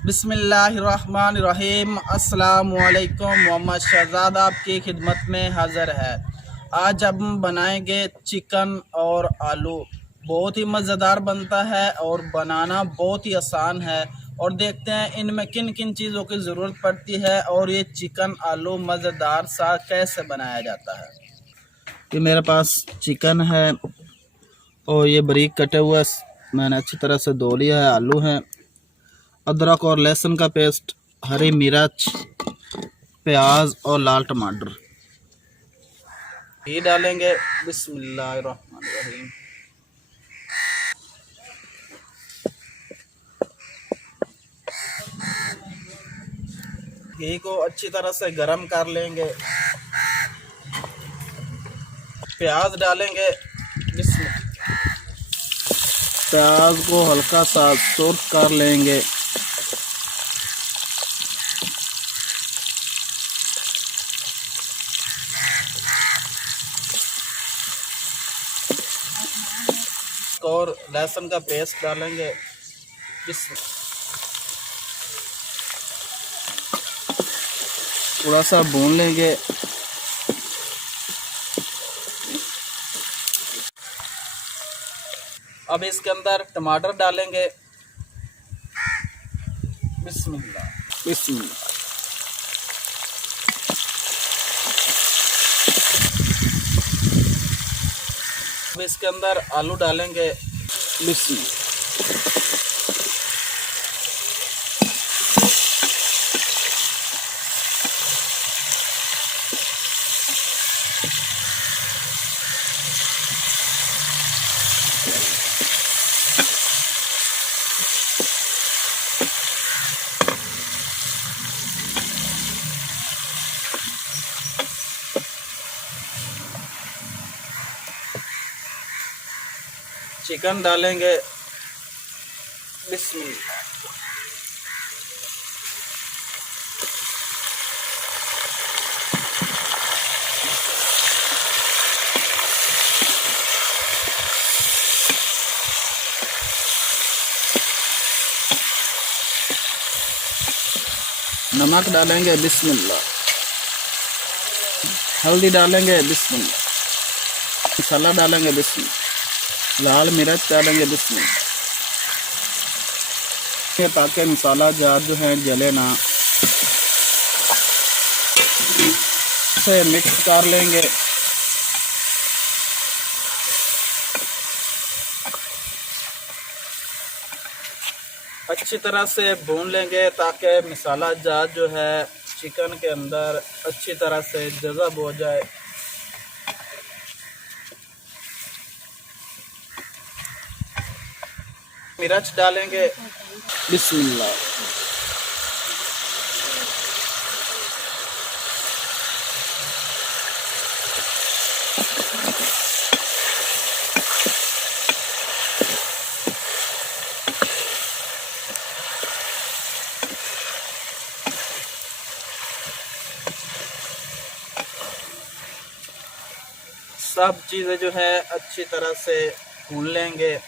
बिस्मिल्लाहिर्रहमानिर्रहीम। अस्सलामुअलैकुम। मोहम्मद शहजाद आपकी खिदमत में हाज़िर है। आज हम बनाएंगे चिकन और आलू। बहुत ही मज़ेदार बनता है और बनाना बहुत ही आसान है। और देखते हैं इनमें किन किन चीज़ों की ज़रूरत पड़ती है और ये चिकन आलू मज़ेदार सा कैसे बनाया जाता है। ये मेरे पास चिकन है और ये बारीक कटे हुए मैंने अच्छी तरह से धो लिया है। आलू है, अदरक और लहसुन का पेस्ट, हरी मिर्च, प्याज और लाल टमाटर। घी डालेंगे। बिस्मिल्लाहिर्रहमानिर्रहीम। घी को अच्छी तरह से गरम कर लेंगे। प्याज डालेंगे। प्याज को हल्का सा सोट कर लेंगे। और लहसुन का पेस्ट डालेंगे। थोड़ा सा भून लेंगे। अब इसके अंदर टमाटर डालेंगे। बिस्मिल्लाह बिस्मिल्लाह। अब इसके अंदर आलू डालेंगे। बिस्मिल्लाह। चिकन डालेंगे। बिस्मिल्लाह। नमक डालेंगे। बिस्मिल्लाह। हल्दी डालेंगे। बिस्मिल्लाह। मसाला डालेंगे। बिस्मिल्लाह। लाल मिर्च डालेंगे। बिस्मिल्लाह। ताकि मसाला जार जो है जले ना, से मिक्स कर लेंगे। अच्छी तरह से भून लेंगे ताकि मसाला जार जो है चिकन के अंदर अच्छी तरह से जज़ब हो जाए। मिर्च डालेंगे। बिस्मिल्लाह। सब चीज़ें जो है अच्छी तरह से भून लेंगे।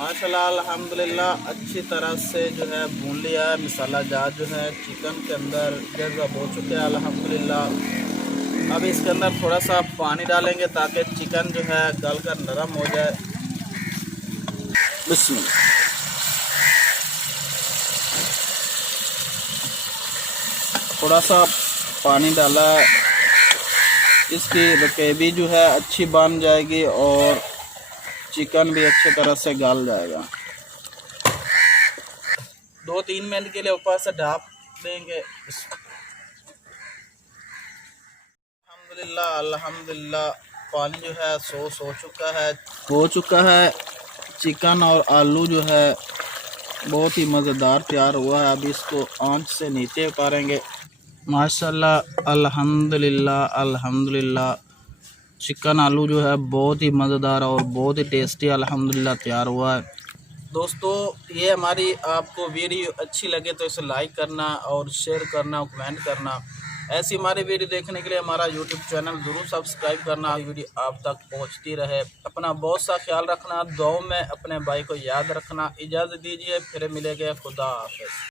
माशाल्लाह अल्हम्दुलिल्लाह अच्छी तरह से जो है भून लिया है। मसाला जार जो है चिकन के अंदर जज़ब हो चुके हैं अल्हम्दुलिल्लाह। अब इसके अंदर थोड़ा सा पानी डालेंगे ताकि चिकन जो है गल कर नरम हो जाए। बिस्मिल्लाह। थोड़ा सा पानी डाला है, इसकी ग्रेवी जो है अच्छी बन जाएगी और चिकन भी अच्छी तरह से गल जाएगा। 2-3 मिनट के लिए ऊपर से ढक देंगे। अल्हम्दुलिल्लाह अल्हम्दुलिल्लाह पानी जो है सॉस हो चुका है। चिकन और आलू जो है बहुत ही मज़ेदार तैयार हुआ है। अब इसको आंच से नीचे उतारेंगे। माशाल्लाह अल्हम्दुलिल्लाह अल्हम्दुलिल्लाह चिकन आलू जो है बहुत ही मज़ेदार और बहुत ही टेस्टी अल्हम्दुलिल्लाह तैयार हुआ है। दोस्तों ये हमारी आपको वीडियो अच्छी लगे तो इसे लाइक करना और शेयर करना, कमेंट करना। ऐसी हमारी वीडियो देखने के लिए हमारा यूट्यूब चैनल ज़रूर सब्सक्राइब करना, वीडियो आप तक पहुंचती रहे। अपना बहुत सा ख्याल रखना, दुआओं में अपने भाई को याद रखना। इजाज़त दीजिए, फिर मिलेंगे। खुदा हाफ़िज़।